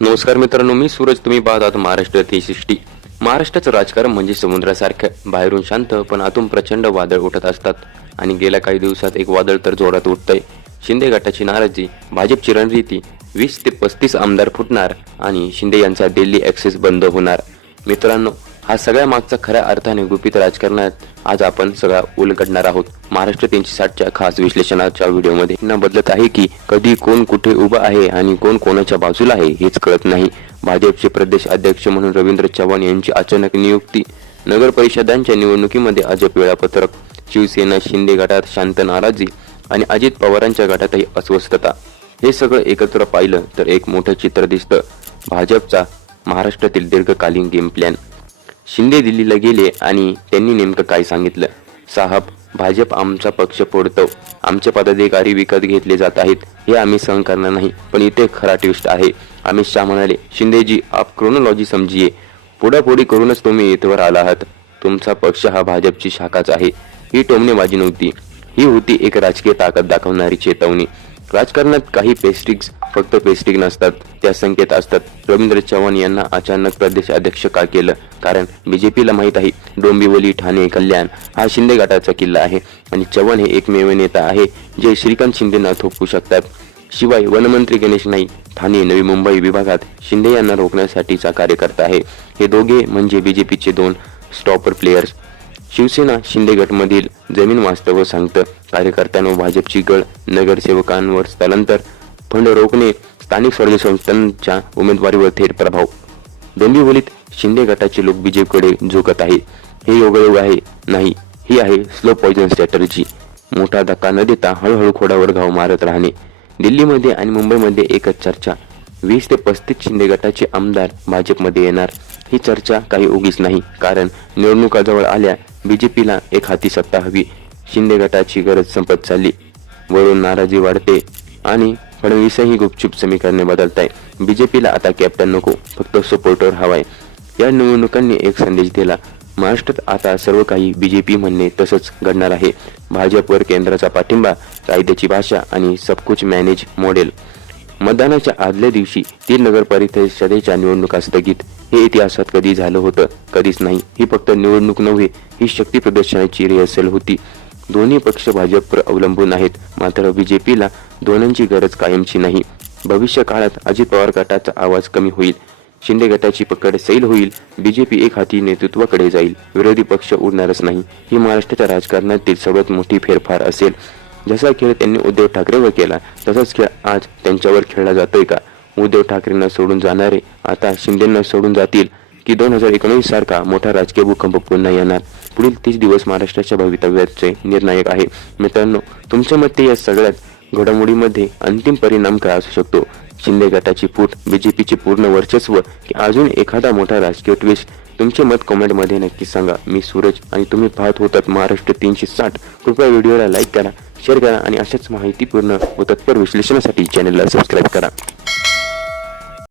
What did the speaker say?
नमस्कार मित्रांनो मी सूरज तुम्ही पाहत आहात महाराष्ट्र थ्री सिक्स्टी महाराष्ट्राचं राजकारण म्हणजे समुद्रासारखं बाहेरून शांत पण आतून प्रचंड वादळ उठत असतात. आणि गेल्या काही दिवसात एक वादळ तर जोरात उठतंय. शिंदे गटाची नाराजी भाजपची रणनीती वीस ते पस्तीस आमदार फुटणार आणि शिंदे यांचा दिल्ली ॲक्सेस बंद होणार. मित्रांनो हा सगळ्या मागचा खऱ्या अर्थाने गुपित राजकारणात आज आपण सगळा उलगडणार आहोत. महाराष्ट्र तीनशे साठच्या खास विश्लेषणाच्या व्हिडिओमध्ये. ना बदलत आहे की कधी कोण कुठे उभं आहे आणि कोण कोणाच्या बाजूला आहे हेच कळत नाही. भाजपचे प्रदेश अध्यक्ष म्हणून रवींद्र चव्हाण यांची अचानक नियुक्ती. नगर परिषदांच्या निवडणुकीमध्ये अजब वेळापत्रक. शिवसेना शिंदे गटात शांत नाराजी आणि अजित पवारांच्या गटातही अस्वस्थता. हे सगळं एकत्र पाहिलं तर एक मोठं चित्र दिसतं. भाजपचा महाराष्ट्रातील दीर्घकालीन गेम प्लॅन शिंदे दिल्लीला गेले आणि त्यांनी नेमकं काय सांगितलं? साहब भाजप आमचा पक्ष फोडतो. आमचे पदाधिकारी विकत घेतले जात आहेत. हे आम्ही सहन करणार नाही. पण इथे खरा ट्विस्ट आहे. अमित शहा म्हणाले शिंदेजी आप क्रोनॉलॉजी समजिये पुढापुढी करूनच तुम्ही इथवर आला आहात. तुमचा पक्ष हा भाजपची शाखाच आहे. ही टोमणेबाजी नव्हती. ही होती एक राजकीय ताकद दाखवणारी चेतवणी. राजकारणात काही पेस्टिक्स फक्त पेस्टिक नसतात त्या संकेत असतात. रवींद्र चव्हाण यांना अचानक प्रदेश अध्यक्ष का केलं? कारण बीजेपीला माहीत आहे डोंबिवली ठाणे कल्याण हा शिंदे गटाचा किल्ला आहे आणि चव्हाण हे एकमेव नेता आहे जे श्रीकांत शिंदेना थोपवू शकतात. शिवाय वनमंत्री गणेश नाईक ठाणे नवी मुंबई विभागात शिंदे यांना रोखण्यासाठीचा कार्यकर्ता आहे. हे दोघे म्हणजे बीजेपीचे दोन स्टॉपर प्लेयर्स शिवसेना शिंदे गटमधील जमीन वास्तव सांगतं. कार्यकर्त्यांवर भाजपची गळ नगरसेवकांवर स्थलांतर फंड रोखणे स्थानिक स्वराज्य संस्थांच्या उमेदवारीवर थेट प्रभाव. डोंबिवलीत शिंदे गटाचे लोक बीजेपीकडे झुकत आहे हे योगायोग आहे? नाही. ही आहे स्लो पॉइजन स्ट्रॅटर्जी मोठा धक्का न देता हळूहळू खोडावर घाव मारत राहणे. दिल्लीमध्ये आणि मुंबईमध्ये एकच चर्चा. वीस ते पस्तीस शिंदे गटाचे आमदार भाजपमध्ये येणार. ही चर्चा काही उगीच नाही कारण निवडणुका जवळ आल्या बीजेपीला एक हाती सत्ता हवी. शिंदे गटाची गरज संपत चालली. वरून नाराजी वाढते. आणि फडणवीसही गुपचूप समीकरणे बदलताय. बीजेपीला आता कॅप्टन नको फक्त सपोर्टर हवाय. या निवडणुकांनी एक संदेश दिला महाराष्ट्रात आता सर्व काही बीजेपी म्हणणे तसंच घडणार आहे. भाजपवर केंद्राचा पाठिंबा कायद्याची भाषा आणि सबकुच मॅनेज मॉडेल मतदानाच्या आदल्या दिवशी तीन नगर परिषदेच्या निवडणुका स्थगित. हे इतिहासात कधी झालं होतं कधीच नाही. ही फक्त निवडणूक नव्हे ही शक्ती प्रदर्शनाची रिहर्सल होती. दोन्ही पक्ष भाजपवर अवलंबून आहेत. मात्र बीजेपीला दोनांची गरज कायमची नाही. भविष्य काळात अजित पवार गटाचा आवाज कमी होईल. शिंदे गटाची पकड सैल होईल. बीजेपी एक हाती नेतृत्वाकडे जाईल. विरोधी पक्ष उडणारच नाही. ही महाराष्ट्राच्या राजकारणातील सर्वात मोठी फेरफार असेल. जसा खेळ त्यांनी उद्धव ठाकरेवर केला तसाच खेळ आज त्यांच्यावर खेळला जातोय का? उद्धव ठाकरेंना सोडून जाणारे आता शिंदेंना सोडून जातील की दोन हजार एकोणीस सारखा मोठा राजकीय भूकंप पुन्हा येणार? पुढील तीस दिवस महाराष्ट्राच्या भवितव्याचे निर्णायक आहे. मित्रांनो तुमच्या मते या सगळ्यात घडामोडीमध्ये अंतिम परिणाम काय असू शकतो? शिंदे गटाची फूट बीजेपीचे पूर्ण वर्चस्व की अजून एखादा मोठा राजकीय ट्विस्ट तुमचे मत कमेंटमध्ये नक्की सांगा. मी सूरज आणि तुम्ही पाहत होतात महाराष्ट्र तीनशे साठ. कृपया व्हिडिओला लाईक करा शेअर करा आणि अशाच माहितीपूर्ण व तत्पर विश्लेषणासाठी चॅनलला सबस्क्राईब करा.